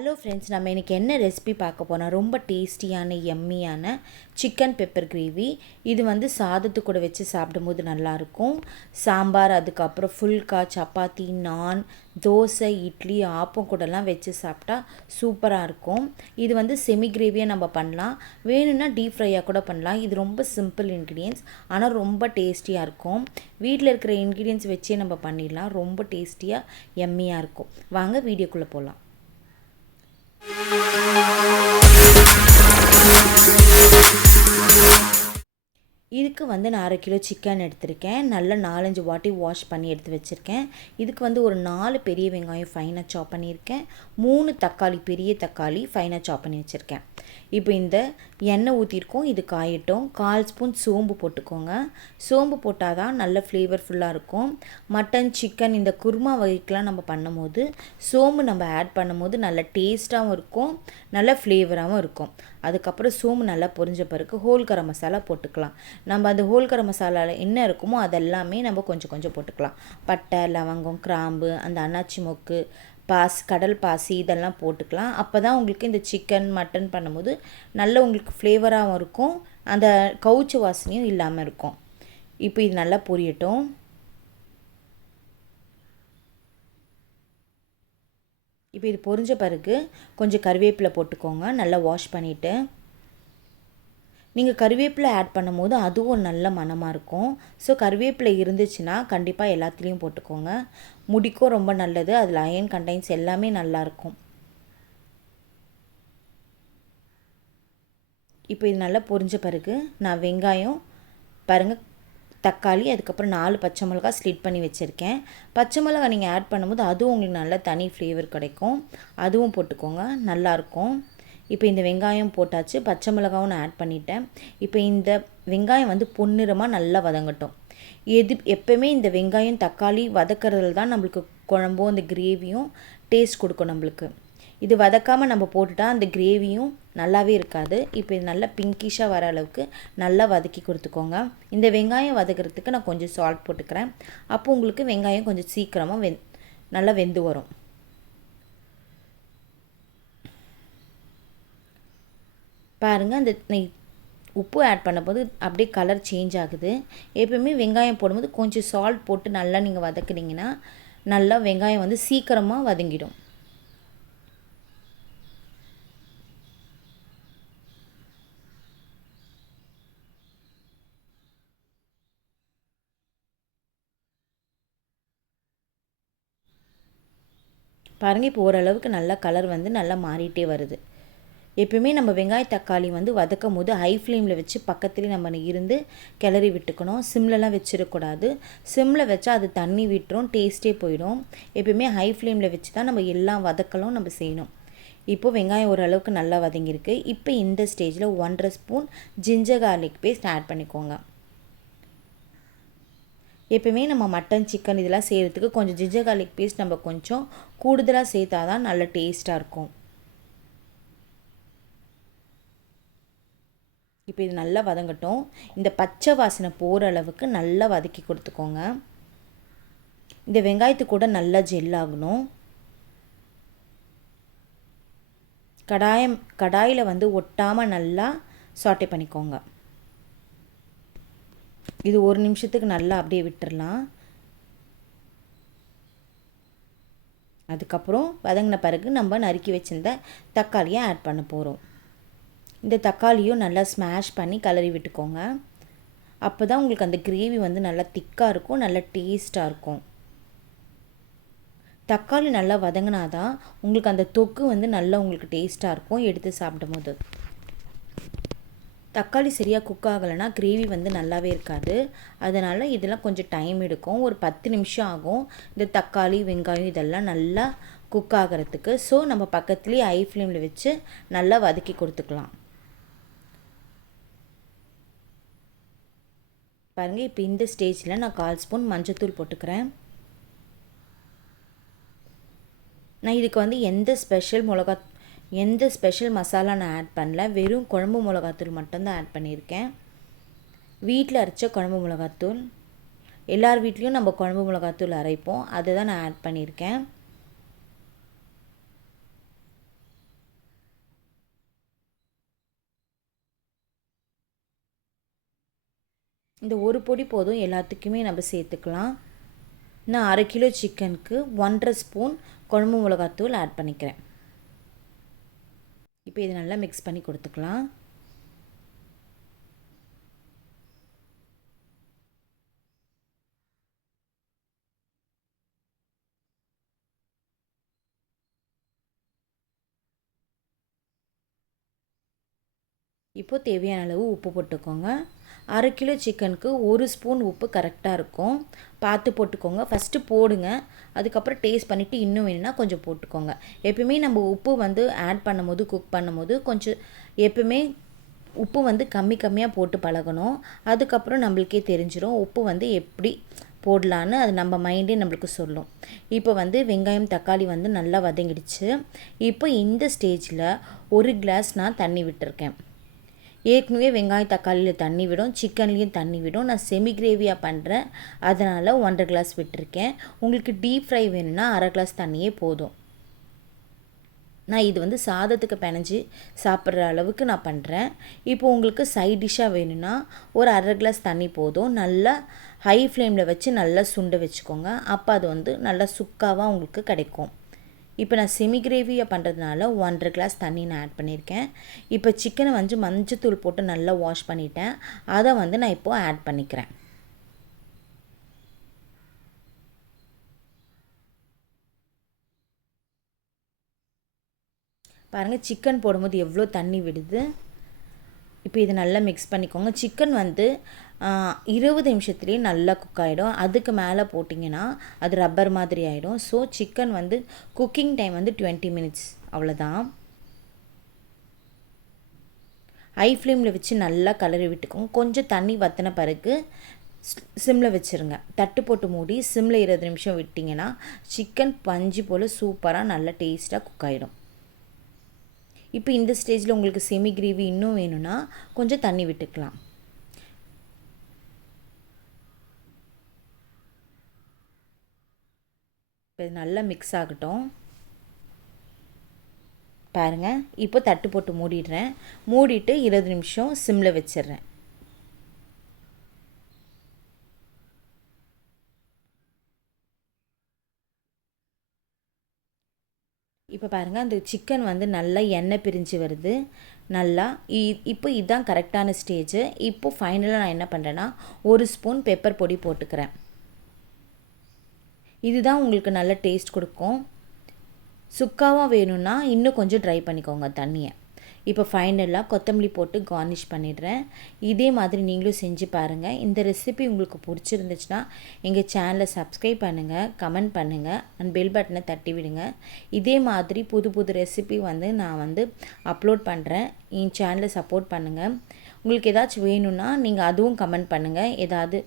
Hello friends, நம்ம இன்றைக்கி என்ன ரெசிபி பார்க்க போனால் ரொம்ப டேஸ்டியான எம்மியான சிக்கன் பெப்பர் கிரேவி. இது வந்து சாதத்து கூட வச்சு சாப்பிடும்போது நல்லாயிருக்கும். சாம்பார், அதுக்கப்புறம் ஃபுல்கா, சப்பாத்தி, நான், தோசை, இட்லி, ஆப்பம் கூடலாம் வச்சு சாப்பிட்டா சூப்பராக இருக்கும். இது வந்து செமி கிரேவியாக நம்ம பண்ணலாம், வேணும்னா டீப் ஃப்ரையாக கூட பண்ணலாம். இது ரொம்ப சிம்பிள் இன்க்ரீடியன்ஸ், ஆனால் ரொம்ப டேஸ்டியாக இருக்கும். வீட்டில் இருக்கிற இன்க்ரீடியன்ஸ் வச்சே நம்ம பண்ணிடலாம். ரொம்ப டேஸ்டியாக எம்மியாக இருக்கும். வாங்க வீடியோக்குள்ளே போகலாம். இதுக்கு வந்து நான் 1/2 கிலோ சிக்கன் எடுத்திருக்கேன். நல்லா 4-5 வாட்டி வாஷ் பண்ணி எடுத்து வச்சுருக்கேன். இதுக்கு வந்து ஒரு 4 பெரிய வெங்காயம் ஃபைனாக சாப் பண்ணியிருக்கேன். 3 தக்காளி, பெரிய தக்காளி ஃபைனாக சாப் பண்ணி வச்சுருக்கேன். இப்போ இந்த எண்ணெய் ஊற்றிருக்கோம், இது காயட்டும். 1/4 ஸ்பூன் சோம்பு போட்டுக்கோங்க. சோம்பு போட்டால் தான் நல்ல ஃப்ளேவர்ஃபுல்லாக இருக்கும். மட்டன், சிக்கன் இந்த குருமா வகைக்கெலாம் நம்ம பண்ணும்போது சோம்பு நம்ம ஆட் பண்ணும்போது நல்ல டேஸ்ட்டாகவும் இருக்கும், நல்ல ஃப்ளேவராகவும் இருக்கும். அதுக்கப்புறம் சோம்பு நல்லா பொரிஞ்ச பிறகு ஹோல் கரம் மசாலா போட்டுக்கலாம். நம்ம அந்த ஹோல் கரம் மசாலாவில் என்ன இருக்குமோ அதெல்லாமே நம்ம கொஞ்சம் கொஞ்சம் போட்டுக்கலாம். பட்டை, லவங்கம், கிராம்பு, அந்த அன்னாச்சி மொக்கு, கடல் பாசி இதெல்லாம் போட்டுக்கலாம். அப்போ தான் உங்களுக்கு இந்த சிக்கன், மட்டன் பண்ணும்போது நல்ல உங்களுக்கு ஃப்ளேவராகவும் இருக்கும், அந்த கவுச்சி வாசனையும் இல்லாமல் இருக்கும். இப்போ இது நல்லா பொரியட்டும். இப்போ இது பொரிஞ்ச பிறகு கொஞ்சம் கருவேப்பிலை போட்டுக்கோங்க, நல்லா வாஷ் பண்ணிவிட்டு. நீங்கள் கருவேப்பிலை ஆட் பண்ணும்போது அதுவும் நல்ல மணமாக இருக்கும். ஸோ கருவேப்பிலை இருந்துச்சுன்னா கண்டிப்பாக எல்லாத்துலேயும் போட்டுக்கோங்க. முடிக்கும் ரொம்ப நல்லது, அதில் அயன் கண்டெய்ன்ஸ் எல்லாமே நல்லாயிருக்கும். இப்போ இது நல்லா பொரிஞ்ச பிறகு நான் வெங்காயம் பாருங்கள், தக்காளி, அதுக்கப்புறம் 4 பச்சை மிளகா ஸ்லிட் பண்ணி வச்சுருக்கேன். பச்சை மிளகா நீங்கள் ஆட் பண்ணும்போது அதுவும் உங்களுக்கு நல்ல தனி ஃப்ளேவர் கிடைக்கும், அதுவும் போட்டுக்கோங்க, நல்லாயிருக்கும். இப்போ இந்த வெங்காயம் போட்டாச்சு, பச்சை மிளகாவும் நான் ஆட் பண்ணிட்டேன். இப்போ இந்த வெங்காயம் வந்து பொன்னிறமாக நல்லா வதங்கட்டும். எப்போவுமே இந்த வெங்காயம், தக்காளி வதக்கிறதுல தான் நம்மளுக்கு குழம்பும் அந்த கிரேவியும் டேஸ்ட் கொடுக்கும் நம்மளுக்கு. இது வதக்காமல் நம்ம போட்டுட்டா அந்த கிரேவியும் நல்லாவே இருக்காது. இப்போ இது நல்லா பிங்கிஷாக வர அளவுக்கு நல்லா வதக்கி கொடுத்துக்கோங்க. இந்த வெங்காயம் வதக்கிறதுக்கு நான் கொஞ்சம் சால்ட் போட்டுக்கிறேன். அப்போ உங்களுக்கு வெங்காயம் கொஞ்சம் சீக்கிரமாக நல்லா வெந்து வரும். பாருங்கள், அந்த உப்பு ஆட் பண்ணும்போது அப்படியே கலர் சேஞ்ச் ஆகுது. எப்பவுமே வெங்காயம் போடும்போது கொஞ்சம் சால்ட் போட்டு நல்லா நீங்கள் வதக்குனீங்கன்னா நல்லா வெங்காயம் வந்து சீக்கிரமாக வதங்கிடும். பாருங்கள், இப்போ ஓரளவுக்கு நல்லா கலர் வந்து நல்லா மாறிட்டே வருது. எப்பயுமே நம்ம வெங்காய தக்காளி வந்து வதக்கும் போது ஹை ஃப்ளேமில் வச்சு பக்கத்துலேயே நம்ம இருந்து கிளறி விட்டுக்கணும். சிம்லலாம் வச்சிடக்கூடாது. சிம்மில் வச்சா அது தண்ணி விட்டுரும், டேஸ்ட்டே போயிடும். எப்பயுமே ஹை ஃப்ளேமில் வச்சு தான் நம்ம எல்லாம் வதக்கலும் நம்ம செய்யணும். இப்போது வெங்காயம் ஓரளவுக்கு நல்லா வதங்கியிருக்கு. இப்போ இந்த ஸ்டேஜில் 1/2 spoon ginger garlic paste add பண்ணிக்கோங்க. எப்பவுமே நம்ம மட்டன், சிக்கன் இதெல்லாம் செய்கிறதுக்கு கொஞ்சம் ஜிஞ்சர் கார்லிக் பேஸ்ட் நம்ம கொஞ்சம் கூடுதலாக சேர்த்தா தான் நல்ல டேஸ்ட்டாக இருக்கும். இப்போ இது நல்லா வதங்கட்டும். இந்த பச்சை வாசனை போகிற அளவுக்கு நல்லா வதக்கி கொடுத்துக்கோங்க. இந்த வெங்காயத்து கூட நல்லா ஜெல் ஆகணும். கடாயில் வந்து ஒட்டாமல் நல்லா சாட்டே பண்ணிக்கோங்க. இது 1 நிமிஷத்துக்கு நல்லா அப்படியே விட்டுடலாம். அதுக்கப்புறம் வதங்கின பிறகு நம்ம நறுக்கி வச்சிருந்த தக்காளியை ஆட் பண்ண போகிறோம். இந்த தக்காளியும் நல்லா ஸ்மாஷ் பண்ணி கிளறி விட்டுக்கோங்க. அப்போ தான் உங்களுக்கு அந்த கிரேவி வந்து நல்லா திக்காக இருக்கும், நல்லா டேஸ்ட்டாக இருக்கும். தக்காளி நல்லா வதங்கினாதான் உங்களுக்கு அந்த தொக்கு வந்து நல்லா உங்களுக்கு டேஸ்ட்டாக இருக்கும் எடுத்து சாப்பிடும்போது. தக்காளி சரியாக குக் ஆகலைன்னா கிரேவி வந்து நல்லாவே இருக்காது. அதனால் இதெல்லாம் கொஞ்சம் டைம் எடுக்கும், ஒரு 10 நிமிஷம் ஆகும் இந்த தக்காளி, வெங்காயம் இதெல்லாம் நல்லா குக் ஆகிறதுக்கு. ஸோ நம்ம பக்கத்துலேயே ஹை ஃப்ளேமில் வச்சு நல்லா வதக்கி கொடுத்துக்கலாம். பாருங்கள், இப்போ இந்த ஸ்டேஜில் நான் 1/4 ஸ்பூன் மஞ்சள்தூள் போட்டுக்கிறேன். நான் இதுக்கு வந்து எந்த ஸ்பெஷல் மசாலா நான் ஆட் பண்ணல, வெறும் குழம்பு மிளகாத்தூள் மட்டும்தான் ஆட் பண்ணியிருக்கேன். வீட்டில் அரைச்ச குழம்பு மிளகாத்தூள், எல்லார் வீட்லேயும் நம்ம குழம்பு மிளகாத்தூள் அரைப்போம், அதை தான் நான் ஆட் பண்ணியிருக்கேன். இந்த ஒரு பொடி போதும், எல்லாத்துக்குமே நம்ம சேர்த்துக்கலாம். நான் 1/2 கிலோ சிக்கனுக்கு 1½ ஸ்பூன் குழம்பு மிளகாத்தூள் ஆட் பண்ணிக்கிறேன். இப்போ இது நல்லா மிக்ஸ் பண்ணி கொடுத்துக்கலாம். இப்போது தேவையான அளவு உப்பு போட்டுக்கோங்க. 1/2 கிலோ சிக்கனுக்கு 1 ஸ்பூன் உப்பு கரெக்டாக இருக்கும். பார்த்து போட்டுக்கோங்க. ஃபஸ்ட்டு போடுங்க, அதுக்கப்புறம் டேஸ்ட் பண்ணிவிட்டு இன்னும் வேணும்னா கொஞ்சம் போட்டுக்கோங்க. எப்பயுமே நம்ம உப்பு வந்து ஆட் பண்ணும்போது, குக் பண்ணும்போது கொஞ்சம் எப்பவுமே உப்பு வந்து கம்மியாக போட்டு பழகணும். அதுக்கப்புறம் நம்மளுக்கே தெரிஞ்சிடும் உப்பு வந்து எப்படி போடலான்னு, அது நம்ம மைண்டே நம்மளுக்கு சொல்லும். இப்போ வந்து வெங்காயம் தக்காளி வந்து நல்லா வதங்கிடுச்சு. இப்போ இந்த ஸ்டேஜில் 1 கிளாஸ் நான் தண்ணி விட்டுருக்கேன். ஏற்கனவே வெங்காயம் தக்காளியில் தண்ணி விடும், சிக்கன்லேயும் தண்ணி விடும். நான் செமி கிரேவியாக பண்ணுறேன், அதனால் 1½ கிளாஸ் விட்டுருக்கேன். உங்களுக்கு டீப் ஃப்ரை வேணும்னா 1/2 கிளாஸ் தண்ணியே போதும். நான் இது வந்து சாதத்துக்கு பிணைஞ்சி சாப்பிட்ற அளவுக்கு நான் பண்ணுறேன். இப்போ உங்களுக்கு சைட் டிஷ்ஷாக வேணும்னா ஒரு 1/2 கிளாஸ் தண்ணி போதும். நல்லா ஹை ஃப்ளேமில் வச்சு நல்லா சுண்ட வச்சுக்கோங்க. அப்போ அது வந்து நல்லா சுக்காவாக உங்களுக்கு கிடைக்கும். இப்போ நான் செமி கிரேவியாக பண்ணுறதுனால 1½ கிளாஸ் தண்ணி நான் ஆட் பண்ணியிருக்கேன். இப்போ சிக்கனை வந்து மஞ்சத்தூள் போட்டு நல்லா வாஷ் பண்ணிட்டேன். அதை வந்து நான் இப்போது ஆட் பண்ணிக்கிறேன். பாருங்கள், சிக்கன் போடும்போது எவ்வளோ தண்ணி விடுது. இப்போ இதை நல்லா மிக்ஸ் பண்ணிக்கோங்க. சிக்கன் வந்து 20 நிமிஷத்துலேயே நல்லா குக் ஆகிடும். அதுக்கு மேலே போட்டிங்கன்னா அது ரப்பர் மாதிரி ஆகிடும். ஸோ சிக்கன் வந்து குக்கிங் டைம் வந்து 20 மினிட்ஸ், அவ்வளோதான். ஹை ஃப்ளேமில் வச்சு நல்லா கலரி விட்டுக்கோங்க. கொஞ்சம் தண்ணி வற்றின பிறகு சிம்மில் வச்சுருங்க. தட்டு போட்டு மூடி சிம்மில் 20 நிமிஷம் விட்டிங்கன்னா சிக்கன் பஞ்சு போல் சூப்பராக நல்லா டேஸ்ட்டாக குக் ஆகிடும். இப்போ இந்த ஸ்டேஜில் உங்களுக்கு செமி கிரேவி இன்னும் வேணும்னா கொஞ்சம் தண்ணி விட்டுக்கலாம். இப்போ இது நல்லா மிக்ஸ் ஆகட்டும். பாருங்கள், இப்போ தட்டு போட்டு மூடிடுறேன். மூடிட்டு 20 நிமிஷம் சிம்மில் வச்சிடுறேன். இப்போ பாருங்கள், அந்த சிக்கன் வந்து நல்லா எண்ணெய் பிரிஞ்சு வருது. நல்லா இப்போ இதுதான் கரெக்டான ஸ்டேஜு. இப்போது ஃபைனலாக நான் என்ன பண்ணுறேன்னா 1 ஸ்பூன் பெப்பர் பொடி போட்டுக்கிறேன். இதுதான் உங்களுக்கு நல்ல டேஸ்ட் கொடுக்கும். சுக்காவாக வேணும்னா இன்னும் கொஞ்சம் ட்ரை பண்ணிக்கோங்க தண்ணியை. இப்போ ஃபைனலாக கொத்தமல்லி போட்டு கார்னிஷ் பண்ணிடுறேன். இதே மாதிரி நீங்களும் செஞ்சு பாருங்கள். இந்த ரெசிபி உங்களுக்கு பிடிச்சிருந்துச்சுன்னா எங்கள் சேனலை சப்ஸ்கிரைப் பண்ணுங்கள், கமெண்ட் பண்ணுங்கள் அண்ட் பெல் பட்டனை தட்டி விடுங்க. இதே மாதிரி புது புது ரெசிபி வந்து நான் வந்து அப்லோட் பண்ணுறேன். என் சேனலை சப்போர்ட் பண்ணுங்கள். உங்களுக்கு ஏதாச்சும் வேணும்னா நீங்கள் அதுவும் கமெண்ட் பண்ணுங்கள். ஏதாவது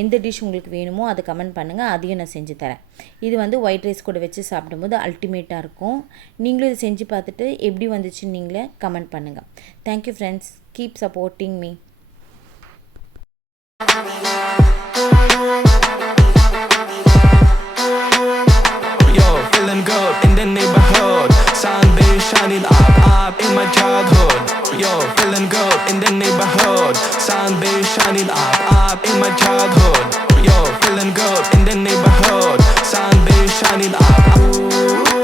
எந்த டிஷ் உங்களுக்கு வேணுமோ அதை கமெண்ட் பண்ணுங்கள், அதையும் நான் செஞ்சு தரேன். இது வந்து ஒயிட் ரைஸ் கூட வச்சு சாப்பிடும்போது அல்டிமேட்டாக இருக்கும். நீங்களும் இதை செஞ்சு பார்த்துட்டு எப்படி வந்துச்சுன்னு நீங்களே கமெண்ட் பண்ணுங்கள். Thank you friends, keep supporting me. Shining up in my childhood. Yo, feeling good in the neighborhood. Sun be shining up in my childhood. Yo, feeling good in the neighborhood. Sun be shining up.